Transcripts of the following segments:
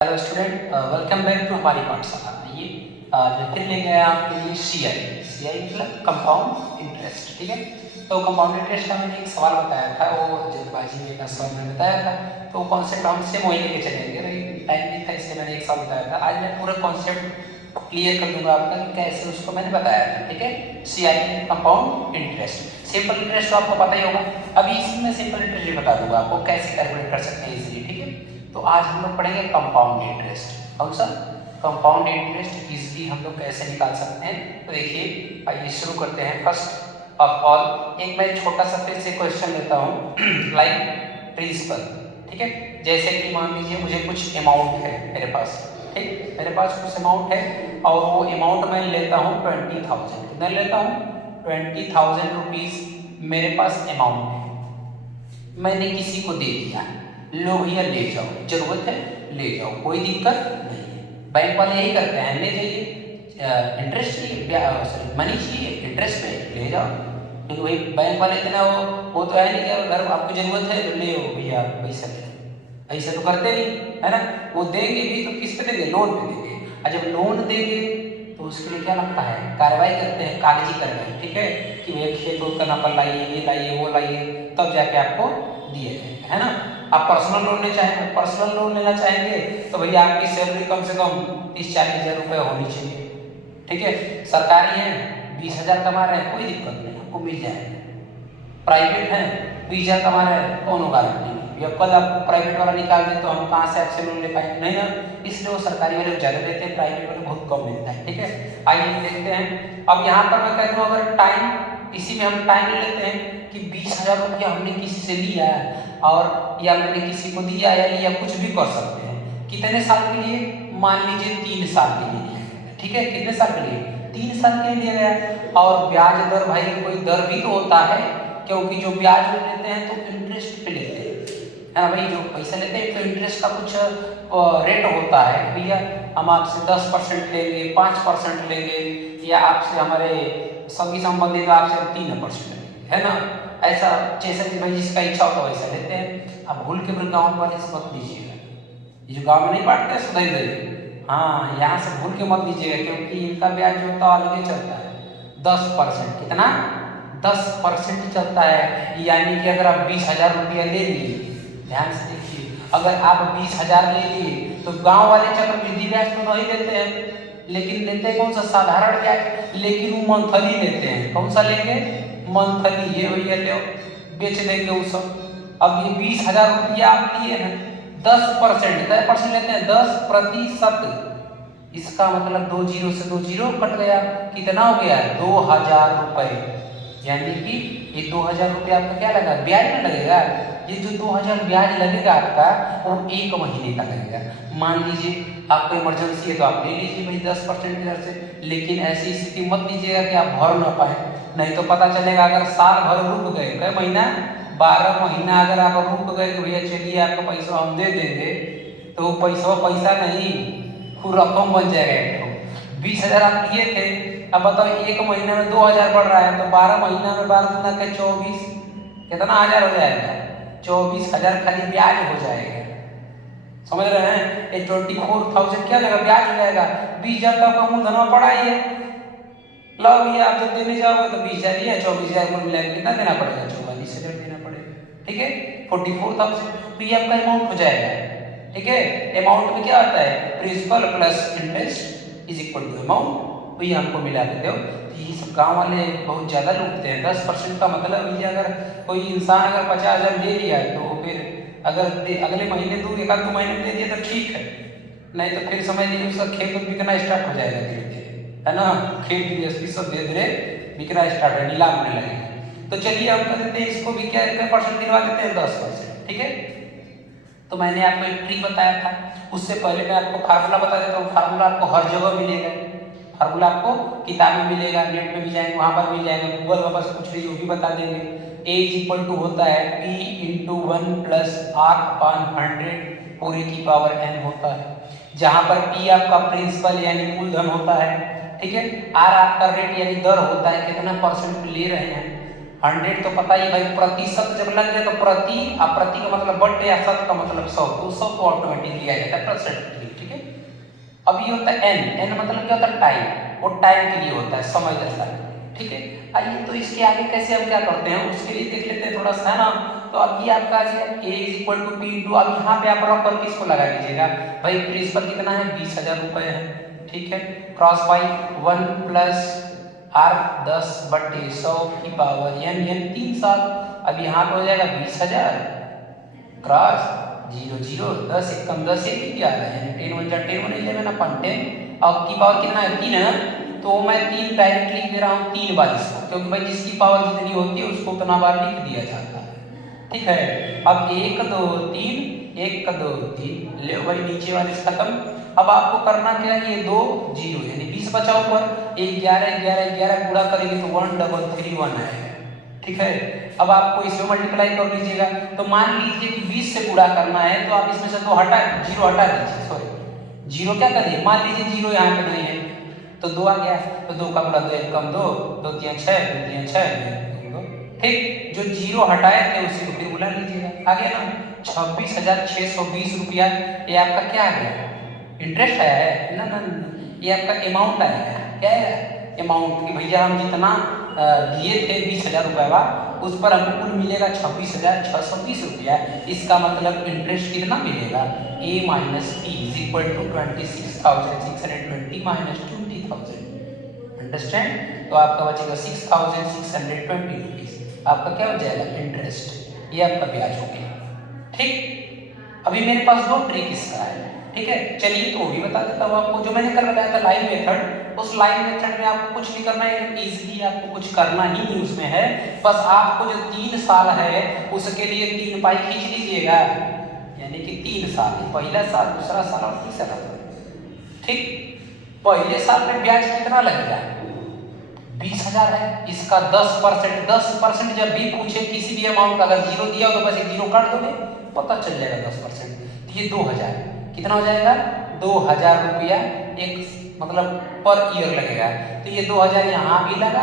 Hello student, welcome back to हमारी पाठशाला। आइए आज मैं फिर ले गया आपके लिए सीआई मतलब कंपाउंड इंटरेस्ट। ठीक है, तो कंपाउंड इंटरेस्ट का मैंने एक सवाल बताया था, वो जल्दबाजी में एक सवाल मैंने बताया था, तो कॉन्सेप्ट हम सेम वही लेके चलेंगे। टाइम नहीं था इसलिए मैंने एक सवाल बताया था। आज मैं पूरा कॉन्सेप्ट क्लियर कर दूंगा आपका कि कैसे उसको मैंने बताया था। ठीक है, CI compound interest. Simple interest तो आपको पता ही होगा, अभी इसमें सिंपल इंटरेस्ट भी बता दूंगा आपको कैसे कैलकुलेट कर सकते हैं इजीली। ठीक है, तो आज हम लोग पढ़ेंगे कंपाउंड इंटरेस्ट। कौन सा? कंपाउंड इंटरेस्ट इजीली हम लोग कैसे निकाल सकते हैं। तो देखिए आइए शुरू करते हैं। फर्स्ट ऑफ ऑल एक मैं छोटा सा फिर से क्वेश्चन लेता हूँ लाइक प्रिंसिपल। ठीक है, जैसे कि मान लीजिए मुझे कुछ अमाउंट है मेरे पास। ठीक, मेरे पास कुछ अमाउंट है और वो अमाउंट मैं लेता हूँ 20,000। कितना लेता हूँ? 20,000 रुपीज़ मेरे पास अमाउंट है, मैंने किसी को दे दिया, लो भैया ले जाओ, जरूरत है ले जाओ, कोई दिक्कत नहीं है। बैंक वाले यही करते हैं, ले जाइए, इंटरेस्ट चाहिए, सॉरी मनी चाहिए, इंटरेस्ट पे ले जाओ। क्योंकि भाई बैंक वाले इतना वो तो है नहीं कि अगर आपको जरूरत है तो ले हो भैया पैसा ले, ऐसा तो करते नहीं है ना। वो देंगे भी तो किस पे देंगे? लोन पे देंगे। और जब लोन देंगे तो उसके लिए क्या लगता है? कार्रवाई करते हैं, कागजी कार्रवाई। ठीक है, कि भैया खेत का नकल लाइए, ये लाइए, वो लाइए, तब जाके आपको दिए जाएंगे, है ना। आप पर्सनल लोन लेना चाहेंगे, पर्सनल लोन लेना चाहेंगे तो भैया आपकी सैलरी कम से कम 30-40 हज़ार रुपये होनी चाहिए। ठीक है, सरकारी है 20,000 कमा रहे हैं, कोई दिक्कत नहीं, आपको मिल जाएगा। प्राइवेट है 20,000 कमा रहे हैं, कौन गारंटी नहीं, या कल आप प्राइवेट वाला निकाल दें तो हम कहाँ से आपसे लोन ले पाएंगे? नहीं ना। इसलिए वो सरकारी वाले ज़्यादा देते हैं, प्राइवेट वाले बहुत कम मिलता है। ठीक है, आइए देखते हैं। अब यहाँ पर मैं कहता हूँ अगर टाइम, इसी में हम टाइम ले लेते हैं कि 20,000 रुपया हमने किसी से लिया है और या मैंने किसी को दिया या लिया, कुछ भी कर सकते हैं। कितने साल के लिए? मान लीजिए 3 साल के लिए लिया गया। ठीक है, कितने साल के लिए? 3 साल के लिए लिया गया। और ब्याज दर, भाई कोई दर भी तो होता है, क्योंकि जो ब्याज में लेते हैं तो इंटरेस्ट पे लेते हैं, है ना भाई। जो पैसा लेते हैं तो इंटरेस्ट का कुछ रेट होता है कि भैया हम आपसे 10% लेंगे, 5% लेंगे, या आपसे हमारे सभी संबंधित आपसे 3% लेंगे, है ना। ऐसा जैसा कि भाई जिसका इच्छा होता है वैसा लेते हैं। अब भूल के फिर गाँव वाले से मत लीजिएगा, ये जो गाँव में नहीं बांटते सुधाई दे, हाँ यहाँ से भूल के मत लीजिएगा, क्योंकि इनका ब्याज जो होता है अलग चलता है 10%। कितना? 10% चलता है। यानी कि अगर आप 20,000 रुपया ले लिए, ध्यान से देखिए, अगर आप 20,000 ले लिए तो गांव वाले चक्रवृद्धि ब्याज तो नहीं देते हैं, लेकिन लेते हैं कौन सा? साधारण ब्याज। लेकिन वो मंथली लेते हैं। कौन सा लेंगे? मंथली। ये भैया ले बेच देंगे वो सब। अब ये 20,000 रुपया आप लिए हैं, 10%, क्या परसेंट लेते हैं? 10%। इसका मतलब 2 जीरो से 2 जीरो कट गया, कितना हो गया? 2,000 रुपये। यानी कि ये 2,000 रुपये आपका क्या लगा? ब्याज में लगेगा। ये जो 2,000 ब्याज लगेगा आपका वो 1 महीने का लगेगा। मान लीजिए आपको इमरजेंसी है तो आप ले लीजिए भाई 10% की दर से, लेकिन ऐसी स्थिति मत लीजिएगा कि आप भर ना पाए, नहीं तो पता चलेगा अगर साल भर रुक गए, कई महीना, 12 महीना अगर आप रुक गए कि भैया चलिए आपका पैसा हम दे देंगे, तो वो पैसा नहीं, वो रकम बन जाएगा। 20,000 आप लिए थे, अब बताओ 1 महीने में 2,000 बढ़ रहा है, तो 12 महीना में 12 दूना के 24, कितना हज़ार हो जाएगा? 24,000 खाली ब्याज हो जाएगा। समझ रहे हैं? ये 24,000 क्या जगह ब्याज हो जाएगा। 20,000 तो आपका मूलधन में पड़ा ही है। लो भैया आप जब देने जाओगे तो 20,000 ही है, 24,000 को मिला के कितना देना पड़ेगा? 44,000 देना पड़ेगा। ठीक है, 44,000 तो ये आपका अमाउंट हो जाएगा। ठीक है, अमाउंट में क्या आता है? Principal plus interest is equal to amount. तो ये हमको मिला के दो। तो ये सब गाँव वाले बहुत ज़्यादा लूटते हैं। 10% का मतलब भैया अगर कोई इंसान अगर 50,000 ले लिया तो फिर अगर अगले महीने दो, 1-2 महीने दे दिया तो ठीक है, नहीं तो फिर समझ लीजिए उसका खेत बिकना स्टार्ट हो जाएगा धीरे धीरे, है ना। खेत गृहस्थी सब धीरे धीरे बिकना स्टार्ट है, नीलाम होने लगेगा। तो चलिए हम कर देते हैं इसको भी, क्या 1% दिलवा देते हैं? 10%। ठीक है, तो मैंने आपको एक ट्री बताया था, उससे पहले मैं आपको फार्मूला बता देता हूँ। फार्मूला आपको हर जगह मिलेगा, फार्मूला आपको किताब में मिलेगा, नेट में भी जाएंगे वहाँ पर मिल जाएगा, गूगल पर बस कुछ भी जो भी बता देंगे। A इज इक्वल टू होता है P इंटू 1 प्लस R/100 पूरी की पावर n होता है, जहाँ पर P आपका प्रिंसिपल यानी मूलधन होता है। ठीक है, R आपका रेट यानी दर होता है, कितना परसेंट ले रहे हैं। 100 तो पता ही भाई, प्रतिशत जब लग जाए तो प्रति, अब प्रति का मतलब बट या शत का मतलब 100, तो 100 तो ऑटोमेटिकली आ जाता है परसेंट। ठीक है। अब ये होता है एन मतलब क्या होता है टाइम, वो टाइम के लिए होता है, समय दर्शाता है, ठीक है। आइए तो इसके आगे कैसे हम क्या करते हैं उसके लिए देख लेते हैं थोड़ा सा, है ना। तो अब ये आपका आ गया a equal to P into, अब यहाँ पे आप रख कर किसको लगा दीजिएगा भाई, प्रिंसिपल कितना है 20,000 रुपए है, ठीक है। क्रॉस बाई 1 प्लस आर 10/100 की पावर n 3 साल, अब यहाँ पे हो जाएगा 20,000 क्रॉस 0 0 10 एकम 10 एक ही आ रहा है, 10 1 10 1 11 अपन 10, अब की पावर कितना है 3 है, तो मैं 3 डायरेक्ट लिख दे रहा हूँ 3 बार इसको, क्योंकि भाई जिसकी पावर जितनी होती है उसको उतना बार लिख दिया जाता है, ठीक है। अब 1 2 3 1 2 3 ले भाई नीचे वाले खत्म। अब आपको करना क्या है, ये 2 0 यानी 20 बचा ऊपर, 11 11 11 गुणा करेंगे तो 1331 आएगा, ठीक है। अब आपको इसमें मल्टीप्लाई कर लीजिएगा, तो मान लीजिए कि 20 से गुणा करना है तो आप इसमें से 2 हटा 0 हटा दीजिए, सॉरी 0 क्या करिए, मान लीजिए 0 यहाँ पे नहीं है तो 2 आ गया, तो 2 का गुणा 2 1 कम 2 2 3 6 2 3 6 2, ठीक। जो 0 हटाए थे उसी को फिर बुला लीजिएगा, आ गया ना 26,620 रुपया। ये आपका क्या आ गया, इंटरेस्ट आया है ना, ना, ये आपका अमाउंट आएगा, क्या है अमाउंट, कि भैया हम जितना दिए थे 20,000 रुपया उस पर हमको कुल मिलेगा 26,620 रुपया, इसका मतलब इंटरेस्ट कितना मिलेगा, a minus T is equal to 26,620 minus 20,000, understand. तो आपका बचेगा 6,620 रुपीज, आपका क्या हो जाएगा इंटरेस्ट, ये आपका ब्याज हो गया, ठीक। अभी मेरे पास 2 ट्रिक इसका है, ठीक है। चलिए तो वो भी बता देता हूँ आपको, जो मैंने कल बताया था लाइन मेथड, उस लाइन मेथड में आपको कुछ नहीं करना है, इजीली आपको कुछ करना ही नहीं उसमें है, बस आपको जो 3 साल है उसके लिए 3 पाई खींच लीजिएगा, यानी कि 3 साल, पहला साल दूसरा साल और तीसरा साल, ठीक। पहले साल में ब्याज कितना लगेगा 20,000 है, इसका 10% जब भी पूछे किसी भी अमाउंट का, अगर 0 दिया हो तो बस एक 0 काट दोगे, पता चल जाएगा 10%, तो ये 2,000 कितना हो जाएगा 2,000 रुपया एक मतलब पर ईयर लगेगा, तो ये 2,000 यहाँ भी लगा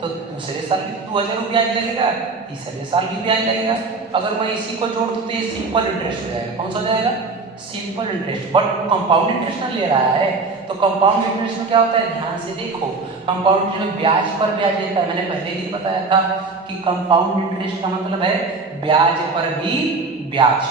तो दूसरे साल भी 2,000 रुपया लगेगा, तीसरे साल भी ब्याज लगेगा। अगर मैं इसी को जोड़ दूँ तो ये सिंपल इंटरेस्ट हो जाएगा, कौन सा हो जाएगा simple interest, but compound interest ना ले रहा है, तो कंपाउंड इंटरेस्ट में क्या होता है ध्यान से देखो, कंपाउंड इंटरेस्ट में ब्याज पर ब्याज लेता है, मैंने पहले दिन बताया था कि कंपाउंड इंटरेस्ट का मतलब है ब्याज पर भी ब्याज,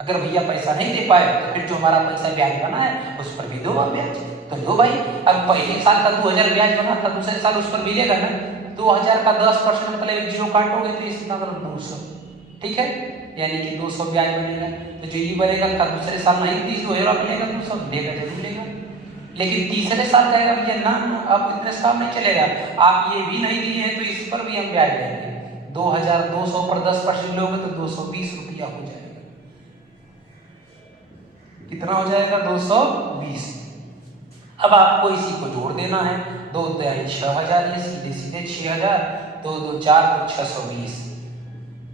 अगर भैया पैसा नहीं दे पाए तो फिर जो हमारा पैसा ब्याज बना है उस पर भी दो ब्याज, तो लो भाई। अब पहले साल का 2,000 ब्याज बना था, दूसरे साल उस पर मिलेगा ना, 2,000 का 10% मतलब एक 0 काटोगे तो इसका मतलब 200, ठीक है, यानी कि 200 ब्याज बनेगा, तो जो ये बनेगा का दूसरे साल नहीं 30,000 मिलेगा, 200 मिलेगा जरूर मिलेगा, लेकिन तीसरे साल कहेगा भैया ना अब इंटरेस्ट काम नहीं चलेगा, आप ये भी नहीं दिए हैं तो इस पर भी हम ब्याज देंगे, 2,200 पर 10% लोगे तो 220 रुपया हो जाएगा, कितना हो जाएगा 220। अब आपको इसी को जोड़ देना है, 2 3 6,000, ये सीधे सीधे 6,000, 2 2 4 तो 620,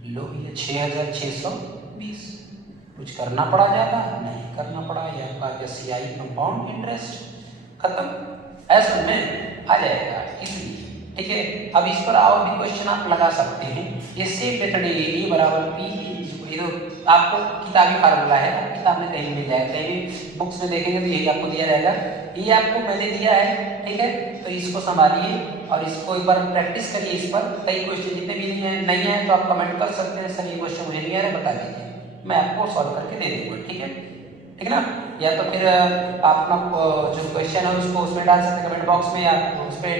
लो ये 6,620, कुछ करना पड़ा ज़्यादा नहीं करना पड़ा, यह आपका सीआई कंपाउंड इंटरेस्ट खत्म, ऐसे में आ जाएगा इजीली, ठीक है। अब इस पर और भी क्वेश्चन आप लगा सकते हैं, ये सेम मेथड ए बराबर पी, ये तो आपको किताबी फार्मूला है, किताब में कहीं मिल जाएगा, कहीं भी बुक्स में देखेंगे तो यही आपको दिया रहेगा, ये आपको मैंने दिया है, ठीक है। तो इसको संभालिए और इसको एक बार प्रैक्टिस करिए, इस पर कई क्वेश्चन जितने भी नहीं है तो आप कमेंट कर सकते हैं, सर ये क्वेश्चन मुझे नहीं आ रहा बता दीजिए, मैं आपको सॉल्व करके दे दूँगा, ठीक है, ठीक ना। या तो फिर आप अपना जो क्वेश्चन है उसको उसमें डाल सकते हैं कमेंट बॉक्स में, या उस पर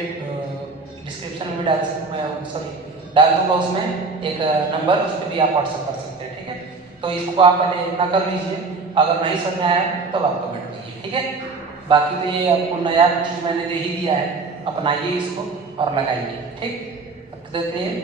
डिस्क्रिप्शन में भी डाल सकते हैं, सॉरी डाल दूंगा उसमें एक नंबर, उस पर भी आप व्हाट्सअप कर सकते हैं, ठीक है। तो इसको आप पहले इतना कर लीजिए, अगर नहीं समझ में आया तो आप कमेंट करिए, ठीक है। बाकी तो ये आपको नया चीज़ मैंने दे ही दिया है, अपनाइए इसको और लगाइए, ठीक। तो देखिए